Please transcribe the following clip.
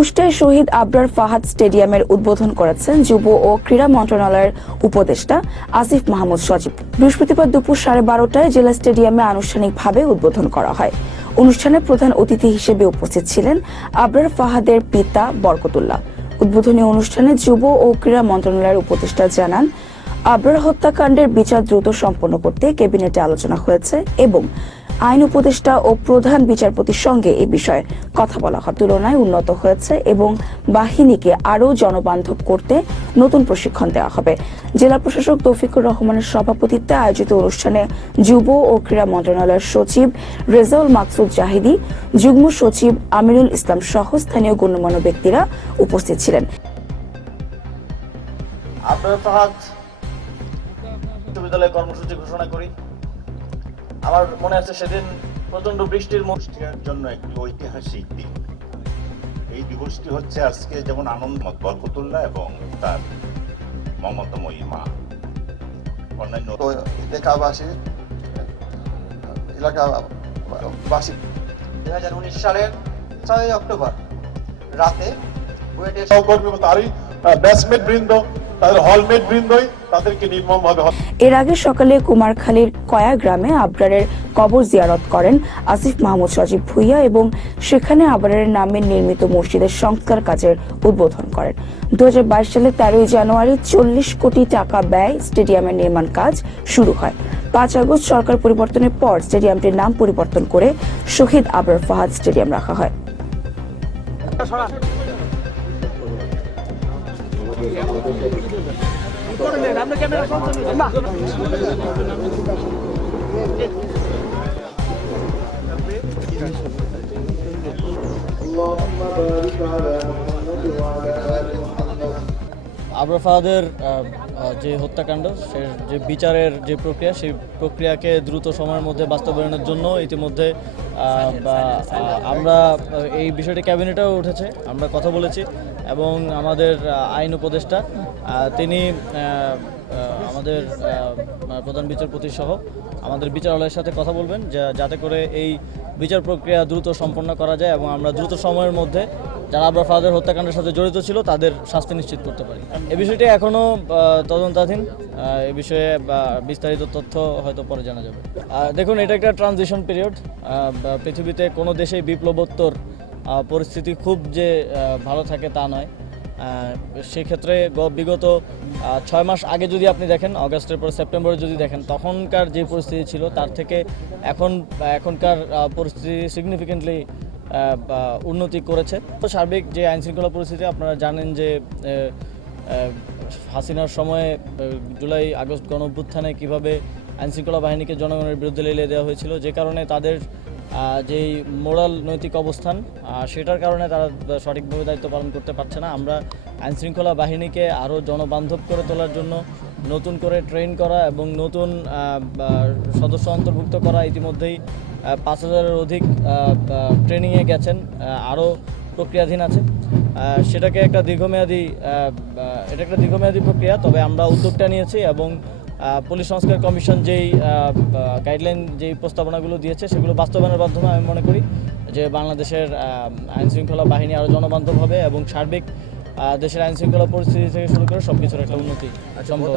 কুষ্টায় শহীদ আবরার ফাহাদ স্টেডিয়ামের উদ্বোধন করেছেন যুব ও ক্রীড়া মন্ত্রণালয়ের উপদেষ্টা আসিফ মাহমুদ সজীব। বৃহস্পতিবার দুপুর সাড়ে বারোটায় জেলা স্টেডিয়ামে আনুষ্ঠানিকভাবে উদ্বোধন করা হয়। অনুষ্ঠানে প্রধান অতিথি হিসেবে উপস্থিত ছিলেন আবরার ফাহাদের পিতা বরকতুল্লাহ। উদ্বোধনী অনুষ্ঠানে যুব ও ক্রীড়া মন্ত্রণালয়ের উপদেষ্টা জানান, আবরার হত্যাকাণ্ডের বিচার দ্রুত সম্পন্ন করতে ক্যাবিনেটে আলোচনা হয়েছে এবং আইন উপদেষ্টা ও প্রধান বিচারপতির সঙ্গে এ বিষয়ে কথা বলা হয়। তুলনায় উন্নত হয়েছে এবং বাহিনীকে আরও জনবান্ধব করতে নতুন প্রশিক্ষণ দেওয়া হবে। জেলা প্রশাসক তৌফিকুর রহমানের সভাপতিত্বে আয়োজিত অনুষ্ঠানে যুব ও ক্রীড়া মন্ত্রণালয়ের সচিব রেজাউল মাকসুদ জাহিদি, যুগ্ম সচিব আমিরুল ইসলাম সহ স্থানীয় গণ্যমান্য ব্যক্তিরা উপস্থিত ছিলেন। আবরার ফাহাদ বিশ্ববিদ্যালয়ে কর্মসূচি ঘোষণা করি। আমার মনে আছে সেদিন প্রচণ্ড বৃষ্টির মধ্যে কুষ্টিয়ার জন্য একটি ঐতিহাসিক দিন। এই দিবসটি হচ্ছে আজকে যেমন আনন্দ বরকতুল্লাহ এবং তার মমতাময়ী মা। অন্যান্য এলাকাবাসী এলাকাবাসী দুই হাজার উনিশ সালের ছয় অক্টোবর রাতে সহকর্মী তারই ব্যাটসম্যান বৃন্দ তাদের হলমেট বৃন্দই এর আগে সকালে কুমারখালীর কয়া গ্রামে আবরারের কবর জিয়ারত করেন আসিফ মাহমুদ সজীব ভুইয়া এবং সেখানে আবরারের নামে নির্মিত মসজিদের সংস্কার কাজের উদ্বোধন করেন। দু হাজার বাইশ সালে তেরোই জানুয়ারি চল্লিশ কোটি টাকা ব্যয় স্টেডিয়ামের নির্মাণ কাজ শুরু হয়। পাঁচ আগস্ট সরকার পরিবর্তনের পর স্টেডিয়ামটির নাম পরিবর্তন করে শহীদ আবরার ফাহাদ স্টেডিয়াম রাখা হয়। আবরার ফাহাদের আহ, আহ, যে হত্যাকাণ্ড সে যে বিচারের যে প্রক্রিয়া সেই প্রক্রিয়াকে দ্রুত সময়ের মধ্যে বাস্তবায়নের জন্য ইতিমধ্যে আমরা এই বিষয়টি ক্যাবিনেটেও উঠেছে আমরা কথা বলেছি এবং আমাদের আইন উপদেষ্টা তিনি আমাদের প্রধান বিচারপতি সহ আমাদের বিচারালয়ের সাথে কথা বলবেন যাতে করে এই বিচার প্রক্রিয়া দ্রুত সম্পন্ন করা যায় এবং আমরা দ্রুত সময়ের মধ্যে যারা আবরার ফাহাদের হত্যাকাণ্ডের সাথে জড়িত ছিল, তাদের শাস্তি নিশ্চিত করতে পারি। এ বিষয়টি এখনও তদন্তাধীন। এ বিষয়ে বিস্তারিত তথ্য হয়তো পরে জানা যাবে। দেখুন, এটা একটা ট্রানজিশন পিরিয়ড পৃথিবীতে কোনো দেশেই বিপ্লবোত্তর পরিস্থিতি খুব যে ভালো থাকে তা নয়। সেক্ষেত্রে বিগত ছয় মাস আগে যদি আপনি দেখেন, অগাস্টের পর সেপ্টেম্বরে যদি দেখেন, তখনকার যে পরিস্থিতি ছিল, তার থেকে এখন এখনকার পরিস্থিতি সিগনিফিকেন্টলি উন্নতি করেছে। তো সার্বিক যে আইনশৃঙ্খলা পরিস্থিতি, আপনারা জানেন যে হাসিনার সময়ে জুলাই আগস্ট গণ অভ্যুত্থানে কীভাবে আইনশৃঙ্খলা বাহিনীকে জনগণের বিরুদ্ধে লেলে দেওয়া হয়েছিল, যে কারণে তাদের যেই মোরাল নৈতিক অবস্থান সেটার কারণে তারা সঠিকভাবে দায়িত্ব পালন করতে পারছে না। আমরা আইনশৃঙ্খলা বাহিনীকে আরও জনবান্ধব করে তোলার জন্য নতুন করে ট্রেন করা এবং নতুন সদস্য অন্তর্ভুক্ত করা ইতিমধ্যেই পাঁচ হাজারের অধিক ট্রেনিংয়ে গেছেন আরও প্রক্রিয়াধীন আছে। সেটাকে একটা দীর্ঘমেয়াদী এটা একটা দীর্ঘমেয়াদী প্রক্রিয়া, তবে আমরা উদ্যোগটা নিয়েছি এবং পুলিশ সংস্কার কমিশন যেই গাইডলাইন যেই প্রস্তাবনাগুলো দিয়েছে সেগুলো বাস্তবায়নের মাধ্যমে আমি মনে করি যে বাংলাদেশের আইনশৃঙ্খলা বাহিনী আরও জনবান্ধব হবে এবং সার্বিক দেশের আইনশৃঙ্খলা পরিস্থিতি থেকে শুরু করে সব কিছুর একটা উন্নতি আচ্ছা, সম্ভব।